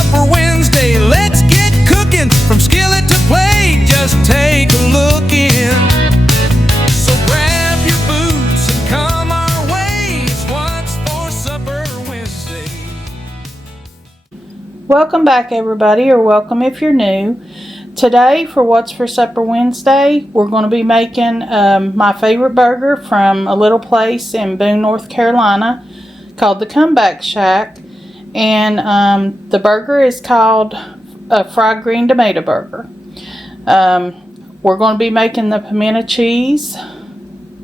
Supper Wednesday? Let's get cooking from skillet to plate. Just take a look in. So grab your boots and come our way. It's what's for Supper Wednesday. Welcome back, everybody, or welcome if you're new. Today for What's for Supper Wednesday, we're going to be making my favorite burger from a little place in Boone, North Carolina called the Comeback Shack. And the burger is called a fried green tomato burger. We're going to be making the pimento cheese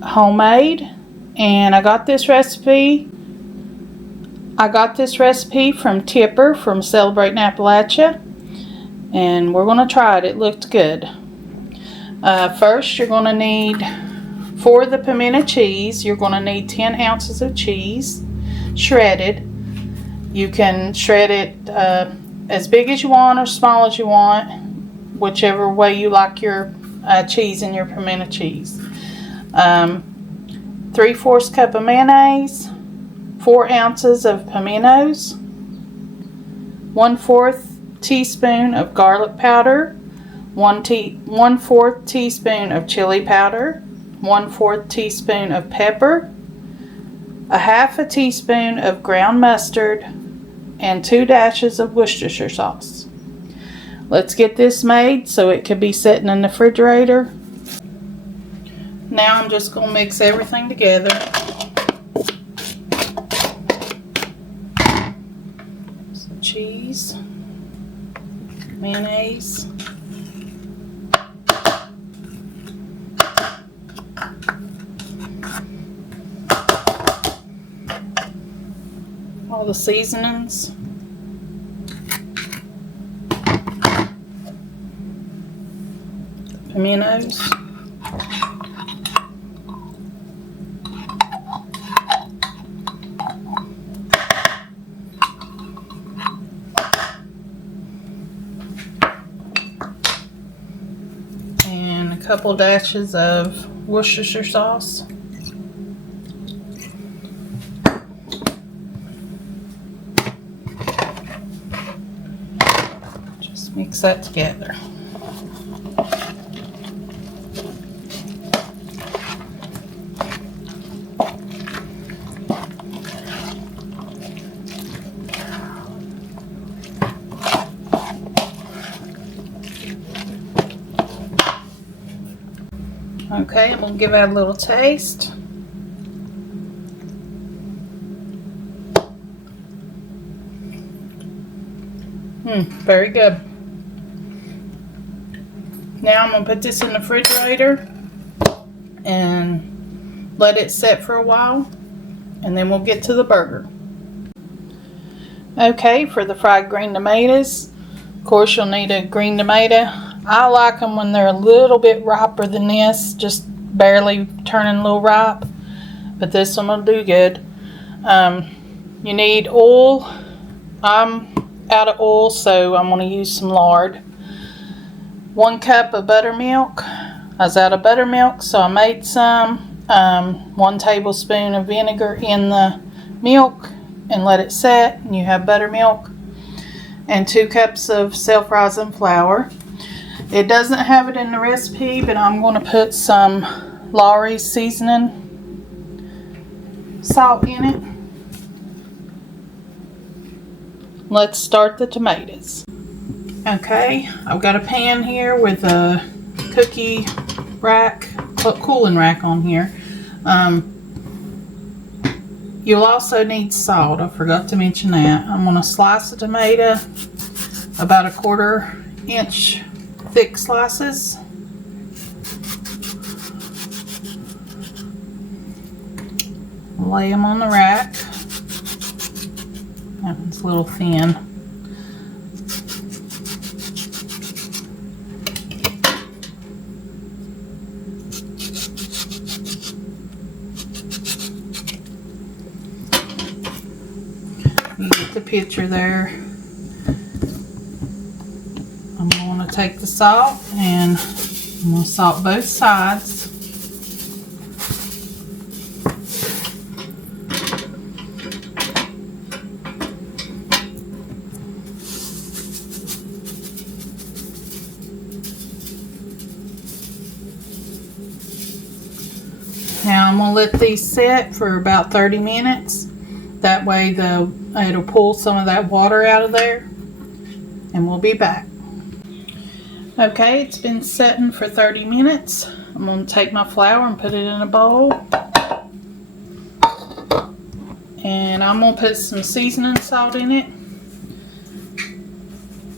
homemade. And I got this recipe from Tipper from Celebrating Appalachia. And we're going to try it. It looked good. First, you're going to need, for the pimento cheese, you're going to need 10 ounces of cheese, shredded. You can shred it as big as you want or small as you want, whichever way you like your cheese and your pimento cheese. 3/4 cup of mayonnaise, 4 ounces of pimentos, 1/4 teaspoon of garlic powder, 1/4 teaspoon of chili powder, 1/4 teaspoon of pepper, a 1/2 teaspoon of ground mustard, and 2 dashes of Worcestershire sauce. Let's get this made so it could be sitting in the refrigerator. Now I'm just going to mix everything together. Some cheese, mayonnaise, all the seasonings, pimentos, and a couple dashes of Worcestershire sauce. Just mix that together. Okay, I'm going to give it a little taste. Very good. Now I'm going to put this in the refrigerator and let it set for a while, and then we'll get to the burger. Okay, for the fried green tomatoes, of course you'll need a green tomato. I like them when they're a little bit riper than this, just barely turning a little ripe, but this one will do good. You need oil. I'm out of oil, so I'm going to use some lard. 1 cup of buttermilk. I was out of buttermilk, so I made some. 1 tablespoon of vinegar in the milk and let it set, and you have buttermilk. And 2 cups of self-rising flour. It doesn't have it in the recipe, but I'm going to put some Lawry's seasoning salt in it. Let's start the tomatoes. Okay, I've got a pan here with a cookie rack, cooling rack on here. You'll also need salt. I forgot to mention that. I'm going to slice the tomato about 1/4 inch thick slices. Lay them on the rack. That one's a little thin. You get the picture there. I'm going to take the salt and I'm going to salt both sides. Now I'm gonna let these set for about 30 minutes. That way it'll pull some of that water out of there, and we'll be back. Okay, it's been setting for 30 minutes. I'm gonna take my flour and put it in a bowl. And I'm gonna put some seasoning salt in it.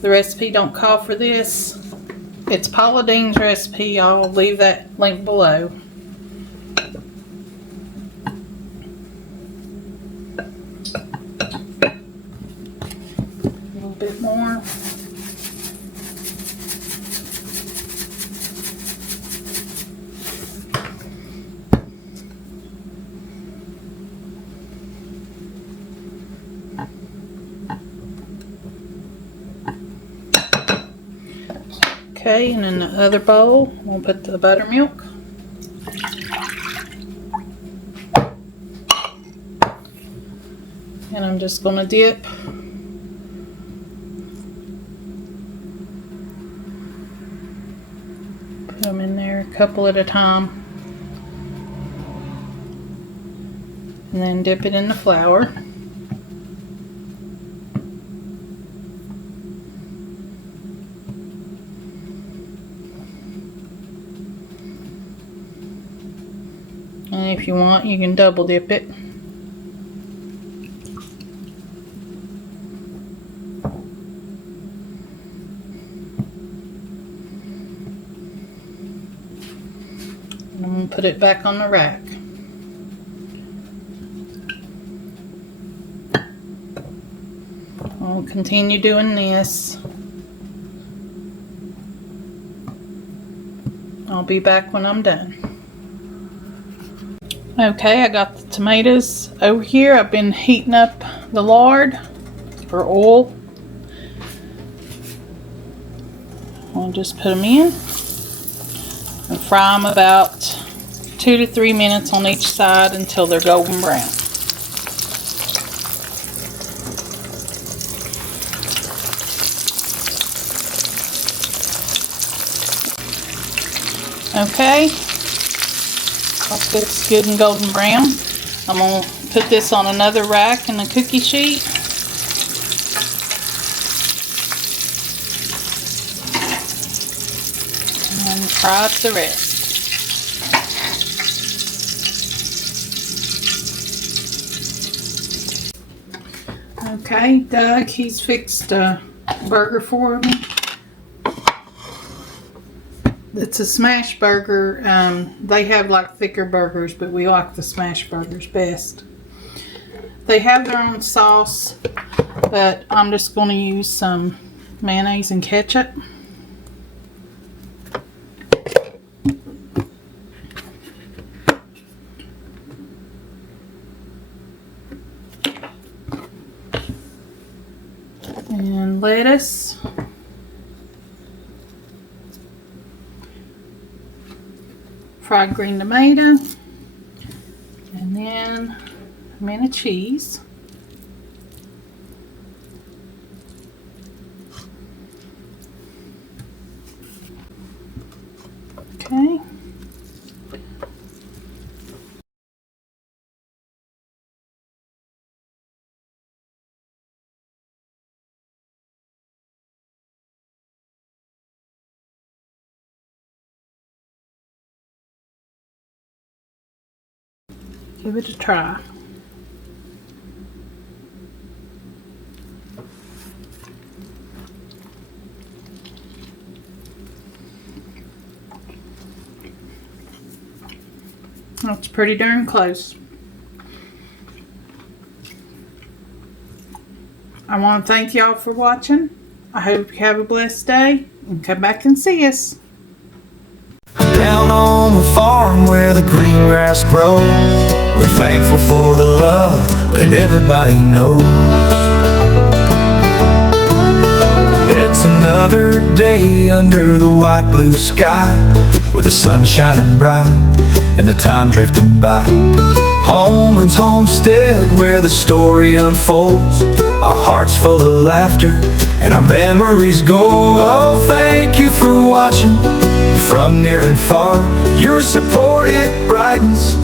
The recipe don't call for this. It's Paula Dean's recipe. I'll leave that link below. A little bit more. Okay, and in the other bowl, we'll put the buttermilk. And I'm just going to dip. Put them in there a couple at a time. And then dip it in the flour. And if you want, you can double dip it. And I'm going to put it back on the rack. I'll continue doing this. I'll be back when I'm done. Okay, I got the tomatoes over here. I've been heating up the lard for oil. I'll just put them in and fry them about 2 to 3 minutes on each side until they're golden brown. Okay. It's good and golden brown. I'm going to put this on another rack in a cookie sheet. And fry up the rest. Okay, Doug, he's fixed a burger for me. It's a smash burger. They have like thicker burgers, but we like the smash burgers best. They have their own sauce, but I'm just going to use some mayonnaise and ketchup. And lettuce. Fried green tomato, and then a minute of cheese. Okay. Give it a try. That's pretty darn close. I want to thank y'all for watching. I hope you have a blessed day and come back and see us. Down on the farm where the green grass grows, we're thankful for the love that everybody knows. It's another day under the white blue sky, with the sun shining bright and the time drifting by. Holmans Homestead, where the story unfolds, our hearts full of laughter and our memories go. Oh, thank you for watching, From near and far, your support it brightens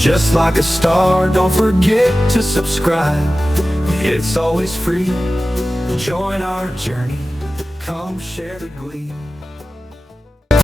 just like a star. Don't forget to subscribe, it's always free. Join our journey, come share the glee.